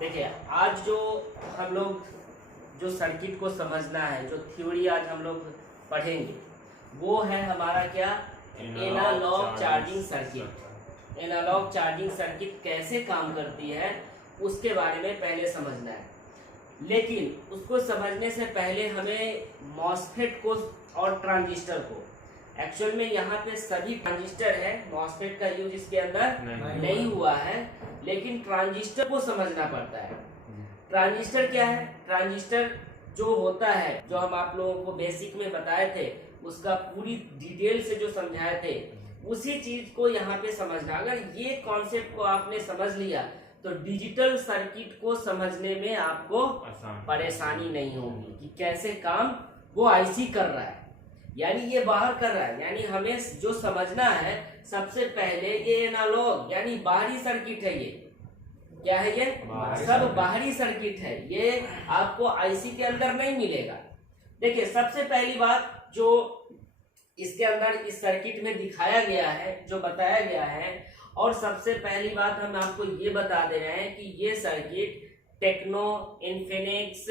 देखिए, आज जो हम लोग जो सर्किट को समझना है, जो थ्योरी आज हम लोग पढ़ेंगे, वो है हमारा क्या, analog charging circuit. Analog charging circuit कैसे काम करती है उसके बारे में पहले समझना है। लेकिन उसको समझने से पहले हमें मॉसफेट को और ट्रांजिस्टर को, एक्चुअल में यहाँ पे सभी ट्रांजिस्टर है, मॉसफेट का यूज इसके अंदर नहीं हुआ है, लेकिन ट्रांजिस्टर को समझना पड़ता है। ट्रांजिस्टर क्या है? ट्रांजिस्टर जो होता है, जो हम आप लोगों को बेसिक में बताए थे, उसका पूरी डिटेल से जो समझाए थे, उसी चीज को यहाँ पे समझना। अगर ये कॉन्सेप्ट को आपने समझ लिया तो डिजिटल सर्किट को समझने में आपको परेशानी नहीं होगी कि कैसे काम वो आईसी कर रहा है, यानी ये बाहर कर रहा है। यानी हमें जो समझना है, सबसे पहले ये एनालॉग यानी बाहरी सर्किट है। ये क्या है? ये सब बाहरी सर्किट है, ये आपको आईसी के अंदर नहीं मिलेगा। देखिए, सबसे पहली बात जो इसके अंदर इस सर्किट में दिखाया गया है, जो बताया गया है, और सबसे पहली बात हम आपको ये बता दे रहे हैं कि ये सर्किट टेक्नो, इन्फिनिक्स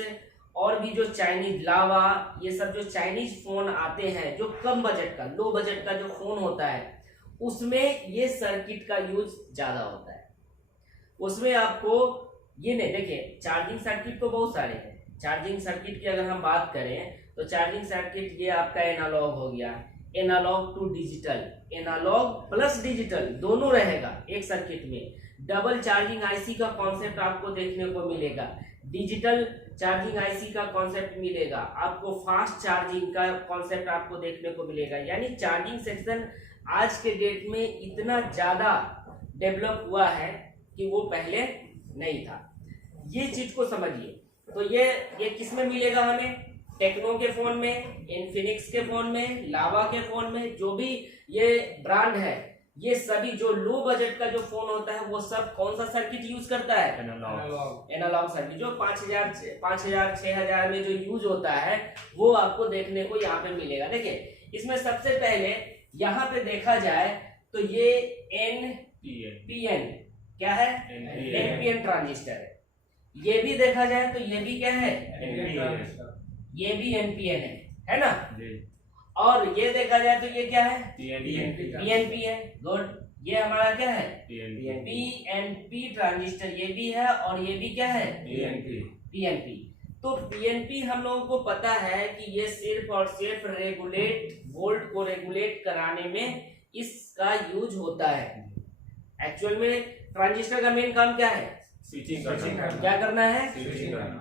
और भी जो चाइनीज लावा, ये सब जो चाइनीज फोन आते हैं, जो कम बजट का, लो बजट का जो फोन होता है, उसमें ये सर्किट का यूज ज्यादा होता है। उसमें आपको ये नहीं, देखिए चार्जिंग सर्किट तो बहुत सारे हैं। चार्जिंग सर्किट की अगर हम बात करें तो चार्जिंग सर्किट ये आपका एनालॉग हो गया, analog to digital, analog plus digital दोनों रहेगा एक सर्किट में। डबल चार्जिंग आईसी का कॉन्सेप्ट आपको देखने को मिलेगा, डिजिटल चार्जिंग आईसी का कॉन्सेप्ट मिलेगा आपको, फास्ट चार्जिंग का कॉन्सेप्ट आपको देखने को मिलेगा। यानी चार्जिंग सेक्शन आज के डेट में इतना ज्यादा डेवलप हुआ है कि वो पहले नहीं था। ये चीज को समझिए। तो ये किस में मिलेगा हमें? टेक्नो के फोन में, इन्फिनिक्स के फोन में, लावा के फोन में, जो भी ये ब्रांड है, ये सभी जो लो बजट का जो फोन होता है, वो सब कौन सा सर्किट यूज करता है? Analog circuit. जो 5000 6000 में जो यूज होता है, वो आपको देखने को यहाँ पे मिलेगा। देखिए, इसमें सबसे पहले यहाँ पे देखा जाए तो ये एनपीएन क्या है? एनपीएन ट्रांजिस्टर है। ये भी देखा जाए तो ये भी क्या है? ये भी एनपीएन है ना? और ये देखा जाए तो ये क्या है? पीएनपी है। गुड। ये हमारा क्या है? पीएनपी ट्रांजिस्टर ये भी है, और ये भी क्या है? पीएनपी। तो पीएनपी हम लोगों को पता है कि ये सिर्फ और सिर्फ वोल्ट को रेगुलेट कराने में इसका यूज होता है। एक्चुअल में ट्रांजिस्टर का मेन काम क्या है? क्या करना है?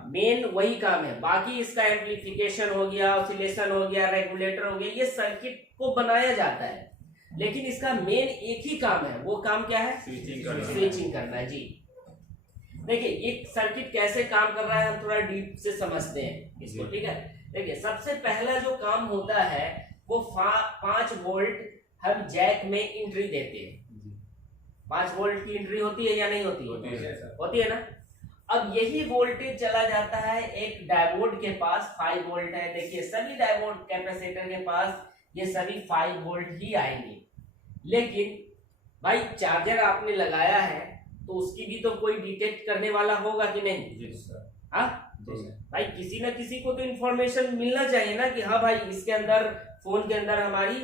मेन वही काम है। बाकी इसका एम्प्लीफिकेशन हो गया, ऑसिलेशन हो गया, रेगुलेटर हो गया, ये सर्किट को बनाया जाता है, लेकिन इसका मेन एक ही काम है। वो काम क्या है? स्विचिंग करना है। जी देखिए, एक सर्किट कैसे काम कर रहा है हम थोड़ा डीप से समझते हैं इसको, ठीक है? देखिए, सबसे पहला जो काम होता है वो 5 वोल्ट हम जैक में एंट्री देते हैं। 5 वोल्ट की एंट्री होती है या नहीं होती है? होती है ना? अब यही वोल्टेज चला जाता है एक डायोड के पास, 5 वोल्ट है। देखिए, सभी डायोड कैपेसिटर के पास ये सभी 5 वोल्ट ही आएंगे। लेकिन भाई, चार्जर आपने लगाया है तो उसकी भी तो कोई डिटेक्ट करने वाला होगा कि नहीं? हाँ भाई, किसी ना किसी को तो इंफॉर्मेशन मिलना चाहिए ना कि हाँ भाई, इसके अंदर, फोन के अंदर हमारी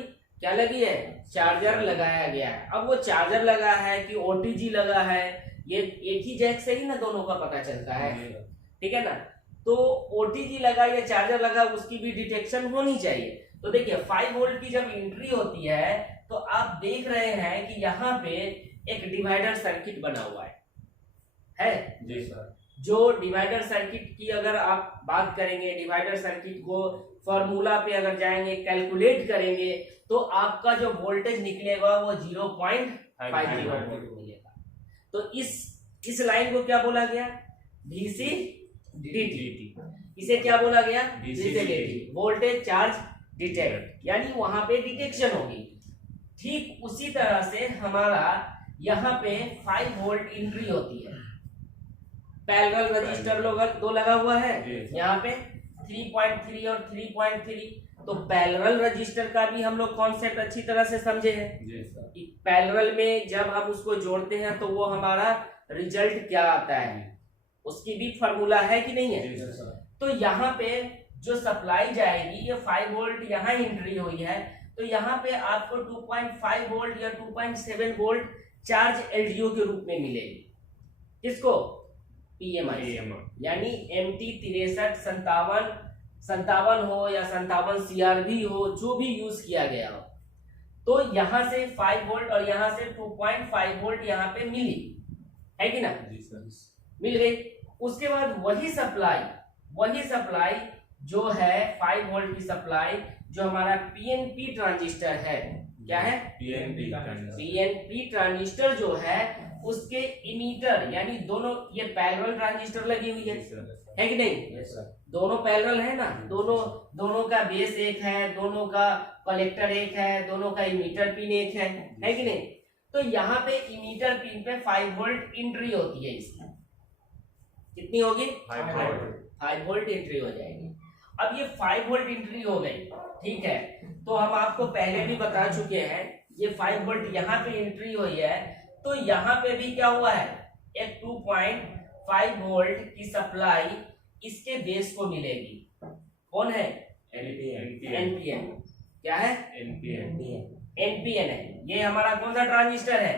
क्या लगी है? चार्जर लगाया गया है। अब वो चार्जर लगा है कि ओटीजी लगा है, ये एक ही जैक से ही ना दोनों का पता चलता है, ठीक है ना? तो ओटीजी लगा या चार्जर लगा, उसकी भी डिटेक्शन होनी चाहिए। तो देखिए, 5 वोल्ट की जब एंट्री होती है तो आप देख रहे हैं कि यहाँ पे एक डिवाइडर सर्किट बना हुआ है जी सर। जो डिवाइडर सर्किट की अगर आप बात करेंगे, डिवाइडर सर्किट को फॉर्मूला पे अगर जाएंगे, कैलकुलेट करेंगे, तो आपका जो वोल्टेज निकलेगा वो 0.50 वोल्ट मिलेगा। तो इस लाइन को क्या बोला गया? DC DT. इसे क्या बोला गया? DC DT, voltage charge detect, यानी वहां पे डिटेक्शन होगी। ठीक उसी तरह से हमारा यहाँ पे 5 वोल्ट एंट्री होती है। पैरेलल रजिस्टर दो लगा हुआ है, यहाँ पे 3.3 और 3.3। तो पैरेलल रजिस्टर का भी हम लोग कॉन्सेप्ट अच्छी तरह से समझे हैं। पैरेलल में जब हम उसको जोड़ते हैं तो वो हमारा रिजल्ट क्या आता है? उसकी भी फार्मूला है कि नहीं है। तो यहाँ पे जो सप्लाई जाएगी ये 5 वोल्ट यहाँ एंट्री हुई है, तो यहाँ पे आपको 2.5 वोल्ट या 2.7 वोल्ट चार्ज एलडीओ के रूप में मिलेगी। किसको? पीएमआई, यानी MT 6357 57 हो या 57 CRV हो, जो भी यूज किया गया हो, तो यहाँ से 5 वोल्ट और यहाँ से 2.5 वोल्ट यहाँ पे मिली है कि ना? मिल गई। उसके बाद वही सप्लाई जो है 5 वोल्ट की सप्लाई, जो हमारा पीएनपी ट्रांजिस्टर है, क्या है? पीएनपी ट्रांजिस्टर जो है उसके इमीटर, यानी दोनों ये पैरेलल ट्रांजिस्टर लगी हुई है कि नहीं? दोनों पैरेलल है ना, दोनों का बेस एक है, दोनों का कलेक्टर एक है, दोनों का इमीटर पिन एक है कि नहीं? तो यहाँ पे इमीटर पिन पे 5 वोल्ट एंट्री होती है। इसकी कितनी होगी? 5 वोल्ट एंट्री हो जाएगी। अब ये 5 वोल्ट एंट्री हो गई, ठीक है, तो हम आपको पहले भी बता चुके हैं, ये 5 वोल्ट यहाँ पे एंट्री हुई है, तो यहाँ पे भी क्या हुआ है, एक 2.5 वोल्ट की सप्लाई इसके बेस को मिलेगी। कौन है? एनपीएन। क्या है? एनपीएन है। ये हमारा कौन सा ट्रांजिस्टर है?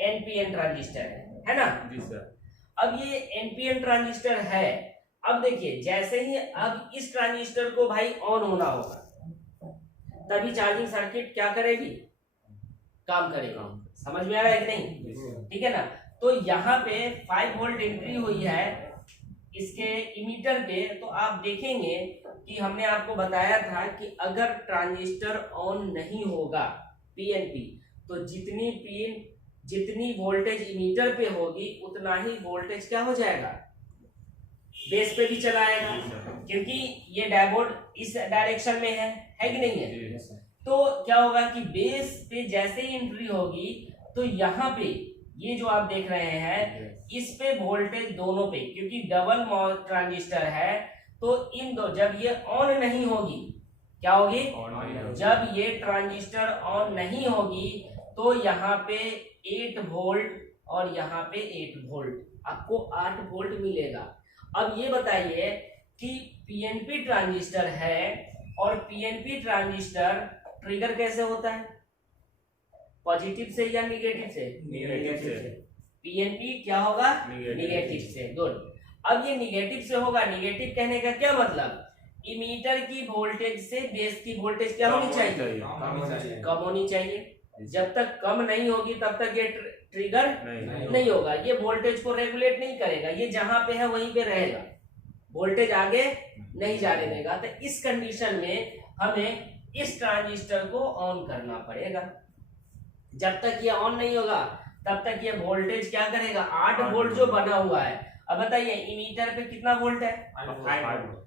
एनपीएन ट्रांजिस्टर है ना जी सर। अब ये एनपीएन ट्रांजिस्टर है। अब देखिए, जैसे ही अब इस ट्रांजिस्टर को भाई ऑन होना होगा, तभी चार्जिंग सर्किट क्या करेगी? काम करेगा। समझ में आ रहा है कि नहीं? ठीक है ना। तो यहाँ पे 5 वोल्ट एंट्री हुई है इसके इमीटर पे, तो आप देखेंगे कि हमने आपको बताया था कि अगर ट्रांजिस्टर ऑन नहीं होगा पीएनपी, तो जितनी वोल्टेज इमीटर पे होगी उतना ही वोल्टेज क्या हो जाएगा? बेस पे भी चला आएगा, क्योंकि ये डायोड इस डायरेक्शन में है कि नहीं है? तो क्या होगा कि बेस पे जैसे ही एंट्री होगी, तो यहाँ पे ये जो आप देख रहे हैं इस पे वोल्टेज दोनों पे, क्योंकि डबल मॉस ट्रांजिस्टर है, तो इन दो, जब ये ऑन नहीं होगी, क्या होगी? जब ये ट्रांजिस्टर ऑन नहीं होगी तो यहाँ पे 8 वोल्ट और यहाँ पे 8 वोल्ट, आपको 8 वोल्ट मिलेगा। अब ये बताइए कि पीएनपी ट्रांजिस्टर है और पीएनपी ट्रांजिस्टर ट्रिगर कैसे होता है? पॉजिटिव से या निगेटिव से? निगेटिव से। पीएनपी क्या होगा? निगेटिव से। गुड। अब ये निगेटिव से होगा। निगेटिव कहने का क्या मतलब? इमीटर की वोल्टेज से बेस की वोल्टेज क्या होनी चाहिए? कम होनी चाहिए। जब तक कम नहीं होगी तब तक ये ट्रिगर नहीं होगा। ये वोल्टेज को रेगुलेट नहीं करेगा, ये जहां पे है वहीं पे रहेगा, वोल्टेज आगे नहीं जाने देगा। तो इस कंडीशन में हमें इस ट्रांजिस्टर को ऑन करना पड़ेगा। जब तक ये ऑन नहीं होगा तब तक ये वोल्टेज क्या करेगा? 8 वोल्ट जो बना हुआ है। अब बताइए, इमीटर पे कितना वोल्ट है? 5 वोल्ट।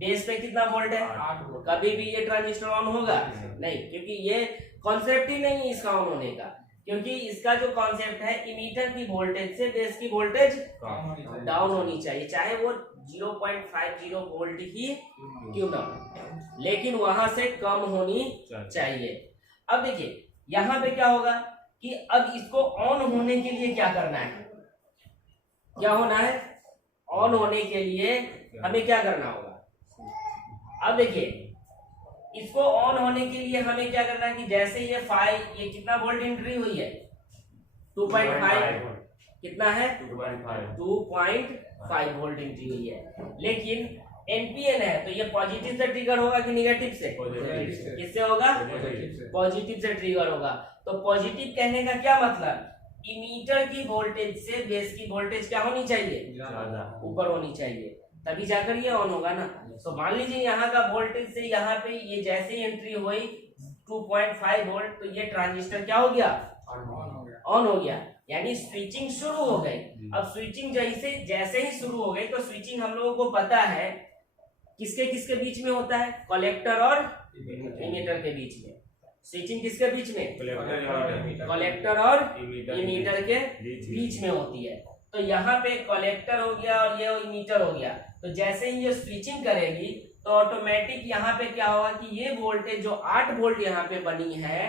बेस पे कितना वोल्ट है? 8 वोल्ट। कभी भी ये ट्रांजिस्टर ऑन होगा नहीं, क्योंकि ये कॉन्सेप्ट ही नहीं है इसका ऑन होने का, क्योंकि इसका जो कॉन्सेप्ट है, इमीटर की वोल्टेज से बेस की वोल्टेज डाउन होनी चाहिए, चाहे वो 0.50 वोल्ट ही क्यों ना हो, लेकिन वहां से कम होनी चाहिए। अब देखिए यहाँ पे क्या होगा कि अब इसको ऑन होने के लिए क्या करना है? क्या होना है? ऑन होने के लिए हमें क्या करना होगा? अब देखिए, इसको ऑन होने के लिए हमें क्या करना है कि जैसे ये कितना वोल्ट एंट्री हुई है? 2.5। कितना है? 2.5 वोल्ट एंट्री हुई है। लेकिन एनपीएन है तो ये पॉजिटिव से ट्रिगर होगा कि निगेटिव से? किससे होगा? पॉजिटिव से ट्रिगर होगा। तो पॉजिटिव कहने का क्या मतलब? इमीटर की वोल्टेज से बेस की वोल्टेज क्या होनी चाहिए? ऊपर होनी चाहिए, तभी जाकर ये ऑन होगा ना। तो मान लीजिए यहाँ का वोल्टेज से यहाँ पे ये जैसे ही एंट्री हुई 2.5 वोल्ट, तो ये ट्रांजिस्टर क्या हो गया? ऑन हो गया, यानी स्विचिंग शुरू हो गई। अब स्विचिंग जैसे ही शुरू हो गई, तो स्विचिंग हम लोगों को पता है किसके किसके बीच में होता है? कलेक्टर और इमीटर के बीच में। स्विचिंग किसके बीच में? कलेक्टर और इमीटर के बीच में होती है। तो यहाँ पे कलेक्टर हो गया और ये इमीटर हो गया, तो जैसे ही ये स्विचिंग करेगी तो ऑटोमेटिक यहाँ पे क्या होगा कि ये वोल्टेज जो 8 वोल्ट यहाँ पे बनी है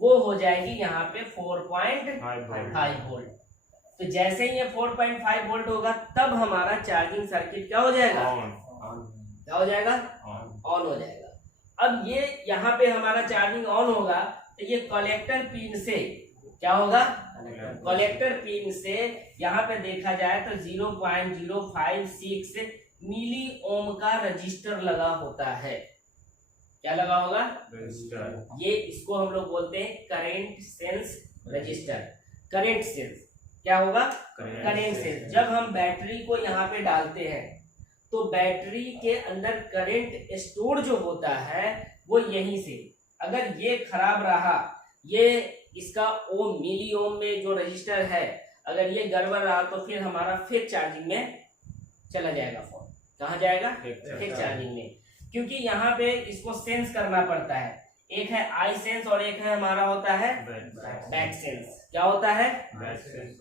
वो हो जाएगी यहाँ पे 4.5 वोल्ट। तो जैसे ही ये 4.5 वोल्ट होगा तब हमारा चार्जिंग सर्किट क्या हो जाएगा, क्या हो जाएगा, ऑन हो जाएगा। अब ये यहाँ पे हमारा चार्जिंग ऑन होगा तो ये कलेक्टर पिन से क्या होगा, कलेक्टर पिन से यहाँ पे देखा जाए तो 0.056 मिली ओम का रजिस्टर लगा होता है। क्या लगा होगा, रजिस्टर। ये इसको हम लोग बोलते हैं current sense register. Current sense क्या होगा, करंट सेंस। जब हम बैटरी को यहाँ पे डालते हैं तो बैटरी के अंदर करंट स्टोर जो होता है वो यहीं से, अगर ये खराब रहा, ये इसका ओम मिली ओम में जो रजिस्टर है अगर ये गड़बड़ रहा तो फिर हमारा फेक चार्जिंग में चला जाएगा फोन। कहाँ जाएगा, फेक चार्जिंग में, क्योंकि यहाँ पे इसको सेंस करना पड़ता है। एक है आई सेंस और एक है हमारा होता है बैक सेंस। क्या होता है,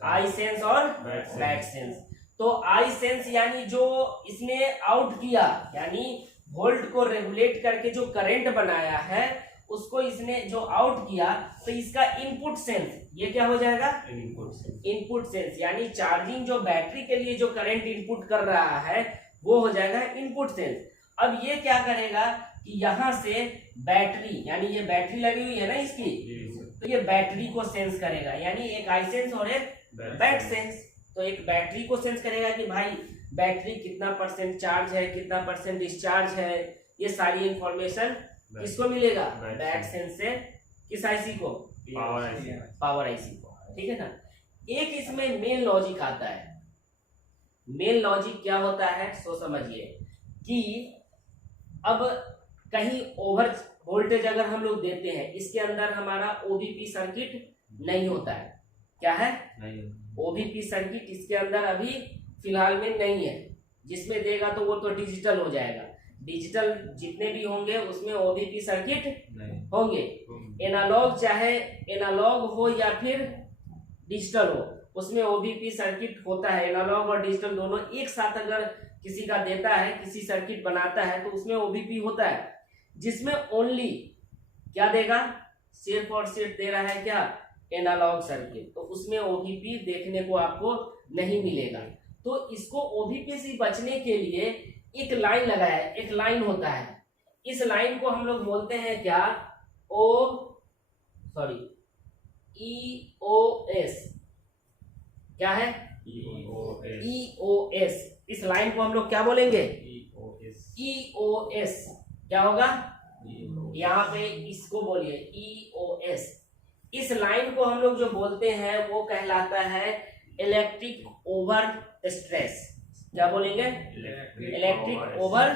आई सेंस और बैक सेंस। तो आई सेंस यानी जो इसने आउट किया, यानी वोल्ट को रेगुलेट करके जो करंट बनाया है उसको इसने जो आउट किया, तो इसका इनपुट सेंस ये क्या हो जाएगा, इनपुट सेंस। यानी चार्जिंग जो बैटरी के लिए जो करंट इनपुट कर रहा है वो हो जाएगा इनपुट सेंस। अब ये क्या करेगा कि यहाँ से बैटरी, यानी ये बैटरी लगी हुई है ना इसकी, तो ये बैटरी को सेंस करेगा, यानी एक आई सेंस और एक बैक सेंस। तो एक बैटरी को सेंस करेगा कि भाई बैटरी कितना परसेंट चार्ज है, कितना परसेंट डिस्चार्ज है, ये सारी इंफॉर्मेशन किसको मिलेगा, बैक सेंस से। किस आईसी को, पावर आईसी को, ठीक है ना। एक इसमें मेन लॉजिक आता है। मेन लॉजिक क्या होता है सो समझिए कि अब कहीं ओवर वोल्टेज अगर हम लोग देते हैं, इसके अंदर हमारा ओबीपी सर्किट नहीं होता है। क्या है, ओबीपी सर्किट इसके अंदर अभी फिलहाल में नहीं है। जिसमें देगा तो वो तो डिजिटल हो जाएगा। डिजिटल जितने भी होंगे उसमें ओबीपी सर्किट होंगे। एनालॉग, चाहे एनालॉग हो या फिर डिजिटल हो, उसमें ओबीपी सर्किट होता है। एनालॉग और डिजिटल दोनों एक साथ अगर किसी का देता है, किसी सर्किट बनाता है तो उसमें ओबीपी होता है। जिसमें ओनली क्या देगा, सिर्फ और सिर्फ दे रहा है क्या, एनालॉग सर्किट, तो उसमें ओबीपी देखने को आपको नहीं मिलेगा। तो इसको ओबीपी से बचने के लिए एक लाइन लगाया है, एक लाइन होता है। इस लाइन को हम लोग बोलते हैं क्या, EOS। क्या है, EOS। इस लाइन को हम लोग क्या बोलेंगे, EOS। क्या होगा, यहाँ पे इसको बोलिए EOS। इस लाइन को हम लोग जो बोलते हैं वो कहलाता है इलेक्ट्रिक ओवर स्ट्रेस। क्या बोलेंगे, इलेक्ट्रिक ओवर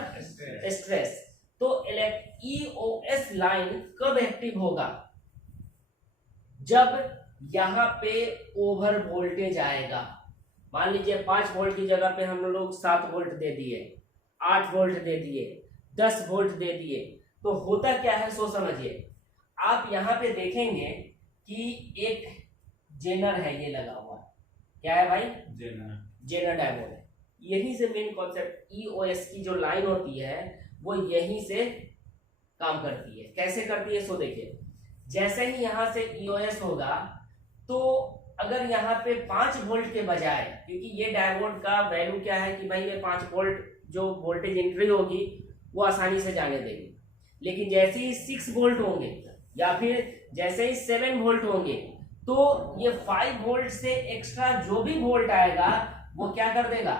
स्ट्रेस। तो EOS लाइन कब एक्टिव होगा, जब यहाँ पे ओवर वोल्टेज आएगा। मान लीजिए 5 वोल्ट की जगह पे हम लोग 7 वोल्ट दे दिए, 8 वोल्ट दे दिए, 10 वोल्ट दे दिए, तो होता क्या है सो समझिए। आप यहाँ पे देखेंगे कि एक जेनर है ये लगा हुआ। क्या है भाई, जेनर डायोड है। यही से मेन कॉन्सेप्ट EOS की जो लाइन होती है वो यहीं से काम करती है। कैसे करती है सो देखिए। जैसे ही यहाँ से EOS होगा तो अगर यहाँ पे 5 वोल्ट के बजाय, क्योंकि ये डायोड का वैल्यू क्या है कि भाई ये 5 वोल्ट जो वोल्टेज एंट्री होगी वो आसानी से जाने देगी, लेकिन जैसे ही 6 वोल्ट होंगे या फिर जैसे ही 7 वोल्ट होंगे तो ये 5 वोल्ट से एक्स्ट्रा जो भी वोल्ट आएगा वो क्या कर देगा,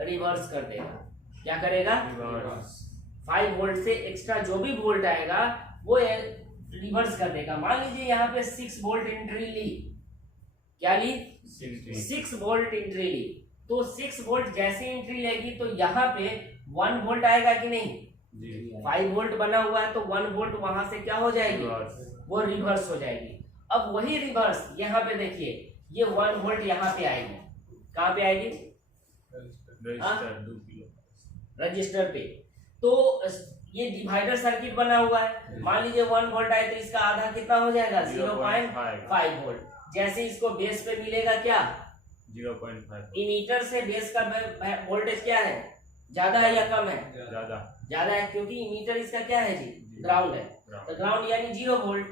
रिवर्स कर देगा। क्या करेगा, 5 वोल्ट से एक्स्ट्रा जो भी वोल्ट आएगा वो रिवर्स कर देगा। मान लीजिए यहाँ पे 6 वोल्ट एंट्री ली, क्या ली, 6 वोल्ट एंट्री ली, तो 6 वोल्ट जैसे एंट्री लेगी तो यहाँ पे 1 वोल्ट आएगा कि नहीं, 5 वोल्ट बना हुआ है तो 1 वोल्ट वहां से क्या हो जाएगी, वो रिवर्स हो जाएगी। अब वही रिवर्स यहाँ पे देखिए, ये 1 वोल्ट यहाँ पे आएगी। कहाँ पे आएगी, रजिस्टर पे। तो ये डिवाइडर सर्किट बना हुआ है। मान लीजिए 1 वोल्ट आए तो इसका आधा कितना हो जाएगा, 0.5 वोल्ट। जैसे इसको बेस पे मिलेगा क्या, 0.5। इमीटर से बेस का वोल्टेज क्या है, ज्यादा है या कम है, ज्यादा है, क्योंकि इमीटर इसका क्या है जी, ग्राउंड है। तो ग्राउंड यानी 0 वोल्ट,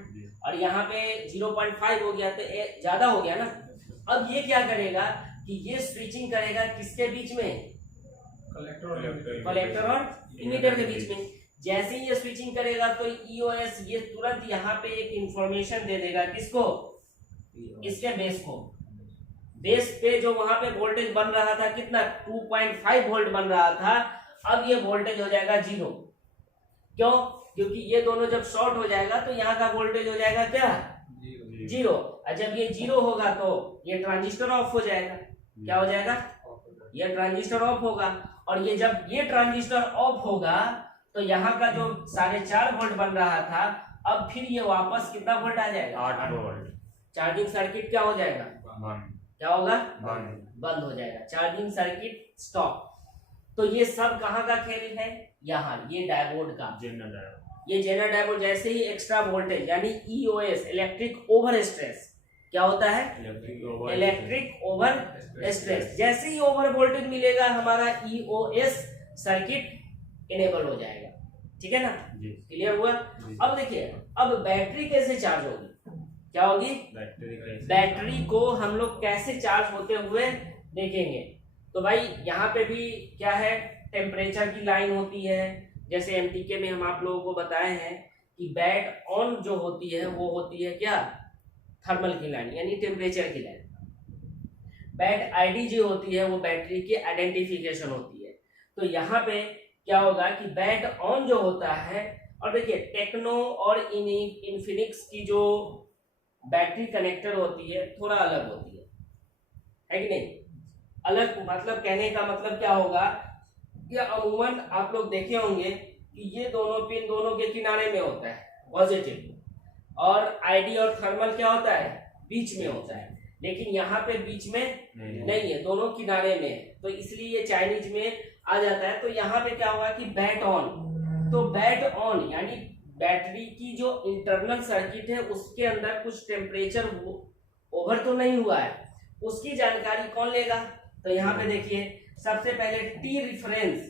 और यहाँ पे 0.5 हो गया तो ज्यादा हो गया ना। अब ये क्या करेगा कि ये स्विचिंग करेगा किसके बीच में, कलेक्टर और इमीटर के बीच में। जैसे ही ये स्विचिंग करेगा तो ईओएस ये तुरंत यहाँ पे एक इंफॉर्मेशन दे देगा किसको, इसके बेस को। बेस पे जो वहां पे वोल्टेज बन रहा था कितना 2.5 वोल्ट बन रहा था, अब ये वोल्टेज हो जाएगा 0। क्यों? क्योंकि ये दोनों जब शॉर्ट हो जाएगा तो यहाँ का वोल्टेज हो जाएगा क्या, 0। और जब ये 0 होगा तो ये ट्रांजिस्टर ऑफ हो जाएगा। क्या हो जाएगा, ये ट्रांजिस्टर ऑफ होगा। और ये जब ये ट्रांजिस्टर ऑफ होगा तो यहाँ का जो 4.5 वोल्ट बन रहा था, अब फिर ये वापस कितना वोल्ट आ जाएगा, 8 वोल्ट। चार्जिंग सर्किट क्या हो जाएगा, क्या होगा, बंद हो जाएगा, चार्जिंग सर्किट स्टॉप। तो ये सब कहाँ का खेल है, यहाँ ये डायोड का, ये जेनर डायोड। जैसे ही एक्स्ट्रा वोल्टेज यानी ईओएस इलेक्ट्रिक ओवर स्ट्रेस, क्या होता है, इलेक्ट्रिक ओवर स्ट्रेस, जैसे ही ओवर वोल्टेज मिलेगा हमारा ईओएस सर्किट इनेबल हो जाएगा। ठीक है ना, क्लियर हुआ। अब देखिए, अब बैटरी कैसे चार्ज होगी, क्या होगी, बैटरी को हम लोग कैसे चार्ज होते हुए देखेंगे। तो भाई यहाँ पे भी क्या है, टेम्परेचर की लाइन होती है। जैसे एमटीके में हम आप लोगों को बताए हैं कि बैट ऑन जो होती है वो होती है क्या, थर्मल की लाइन यानी टेम्परेचर की लाइन। बैट आईडी जो होती है वो बैटरी की आइडेंटिफिकेशन होती है। तो यहाँ पे क्या होगा कि बैट ऑन जो होता है, और देखिए टेक्नो और इन्फिनिक्स की जो बैटरी कनेक्टर होती है थोड़ा अलग होती है कि नहीं। अलग मतलब कहने का मतलब क्या होगा, या अमूमन आप लोग देखे होंगे कि ये दोनों पिन दोनों के किनारे में होता है पॉजिटिव, और आईडी और थर्मल क्या होता है, बीच में होता है। लेकिन यहाँ पे बीच में नहीं है, दोनों किनारे में है, तो इसलिए ये चाइनीज में आ जाता है। तो यहाँ पे क्या होगा कि बैट ऑन, तो बैट ऑन यानी बैटरी की जो इंटरनल सर्किट है उसके अंदर कुछ टेम्परेचर ओवर तो नहीं हुआ है, उसकी जानकारी कौन लेगा। तो यहाँ पे देखिए सबसे पहले T reference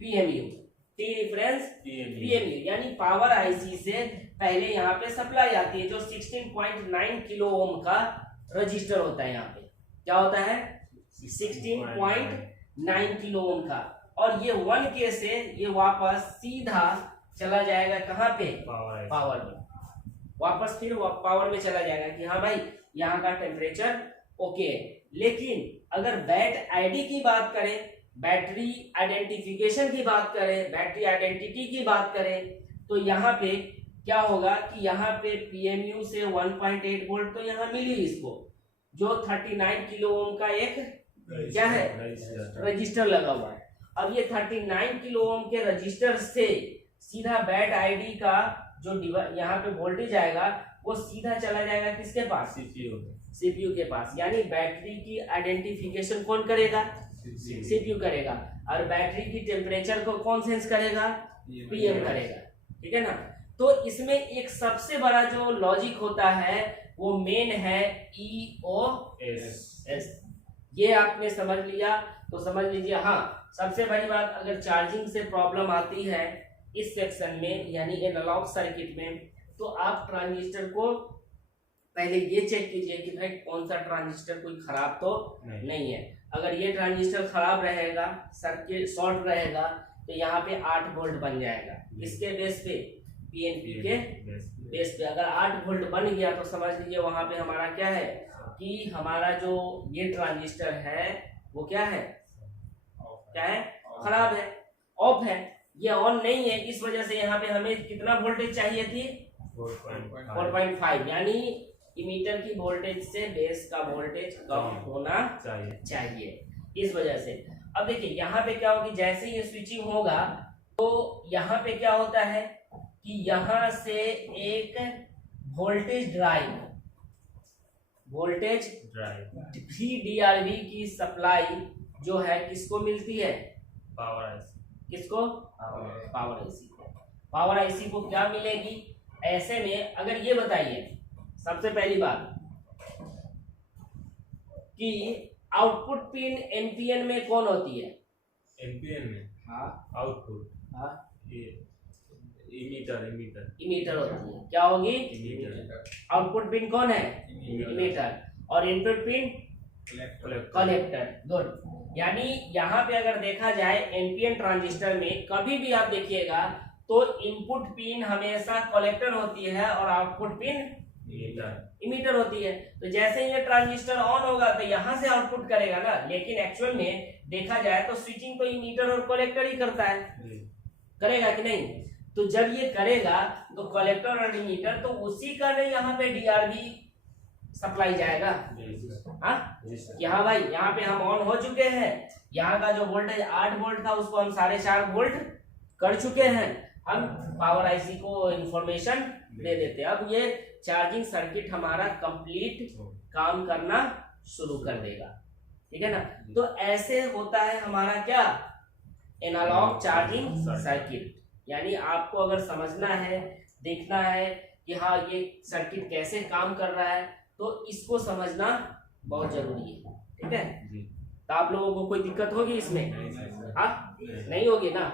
PMU, T reference PMU यानी पावर आईसी से पहले यहाँ पे सप्लाई आती है, जो 16.9 किलो ओम का रजिस्टर होता है। यहाँ पे क्या होता है, 16.9 किलो ओम का, और ये 1K से ये वापस सीधा चला जाएगा कहाँ पे, पावर में, वापस फिर पावर में चला जाएगा कि हाँ भाई यहाँ का टेम्परेचर ओके है। लेकिन अगर बैट आईडी की बात करें, बैटरी आइडेंटिफिकेशन की बात करें, बैटरी आइडेंटिटी की बात करें, तो यहाँ पे क्या होगा कि यहाँ पे पीएमयू से 1.8 वोल्ट तो यहाँ मिली इसको, जो 39 किलो ओम का एक क्या है रजिस्टर लगा हुआ है। अब ये 39 किलो ओम के रजिस्टर से सीधा बैट आईडी का जो यहाँ पे वोल्टेज आएगा वो सीधा चला जाएगा किसके पास, सीपीयू के पास। यानी बैटरी की आइडेंटिफिकेशन कौन करेगा, सीपीयू करेगा, और बैटरी की टेम्परेचर को कौन सेंस करेगा, पीएम करेगा। ठीक है ना। तो इसमें एक सबसे बड़ा जो लॉजिक होता है वो मेन है EOS। ये आपने समझ लिया तो समझ लीजिए। हाँ, सबसे बड़ी बात, अगर चार्जिंग से प्रॉब्लम आती है इस सेक्शन में यानी एनालॉग सर्किट में, तो आप ट्रांजिस्टर को पहले ये चेक कीजिए कि भाई कौन सा ट्रांजिस्टर कोई खराब तो नहीं है। अगर ये ट्रांजिस्टर खराब रहेगा, सर्किट शॉर्ट रहेगा, तो यहाँ पे 8 वोल्ट बन जाएगा। इसके बेस पे, पीएनपी के बेस पे अगर 8 वोल्ट बन गया तो समझ लीजिए वहां पे हमारा क्या है कि हमारा जो ये ट्रांजिस्टर है वो क्या है, क्या है, खराब है, ऑफ है, ये ऑन नहीं है। इस वजह से यहाँ पे हमें कितना वोल्टेज चाहिए थी, 4.5, यानी इमीटर की वोल्टेज से बेस का वोल्टेज कम होना चाहिए, इस वजह से। अब देखिए यहाँ पे क्या होगी, जैसे ही ये स्विचिंग होगा तो यहाँ पे क्या होता है कि यहाँ से एक वोल्टेज ड्राइव VDRV की सप्लाई जो है किसको मिलती है, पावर आईसी। किसको, पावर आईसी को क्या मिलेगी। ऐसे में अगर ये बताइए सबसे पहली बात कि आउटपुट पिन एमपीएन में कौन होती है, एमपीएन में, हाँ, आउटपुट, हाँ, इमीटर होती है। क्या होगी, आउटपुट पिन कौन है, इमीटर, और इनपुट पिन कलेक्टर। गुड। यानी यहाँ पे अगर देखा जाए एनपीएन ट्रांजिस्टर में कभी भी आप देखिएगा तो इनपुट पिन हमेशा कलेक्टर होती है और आउटपुट पिन इमीटर होती है। तो जैसे ही ये ट्रांजिस्टर ऑन होगा तो यहाँ से आउटपुट करेगा ना, लेकिन एक्चुअल में देखा जाए तो स्विचिंग तो इमीटर और कलेक्टर ही करता है, करेगा कि नहीं? तो जब ये करेगा तो कलेक्टर और इमीटर, तो उसी का नहीं यहाँ पे डीआरबी सप्लाई जाएगा। हाँ यहाँ भाई, यहाँ पे हम ऑन हो चुके हैं, यहाँ का जो वोल्टेज 8 वोल्ट था उसको हम 4.5 वोल्ट कर चुके हैं। हम पावर आईसी को इंफॉर्मेशन दे देते हैं। अब ये चार्जिंग सर्किट हमारा कंप्लीट काम करना शुरू कर देगा, ठीक है ना? तो ऐसे होता है हमारा क्या, एनालॉग चार्जिंग सर्किट। यानी आपको अगर समझना है, देखना है कि हाँ ये सर्किट कैसे काम कर रहा है, तो इसको समझना बहुत जरूरी है, ठीक है? तो आप लोगों को कोई दिक्कत होगी इसमें? हाँ नहीं होगी ना?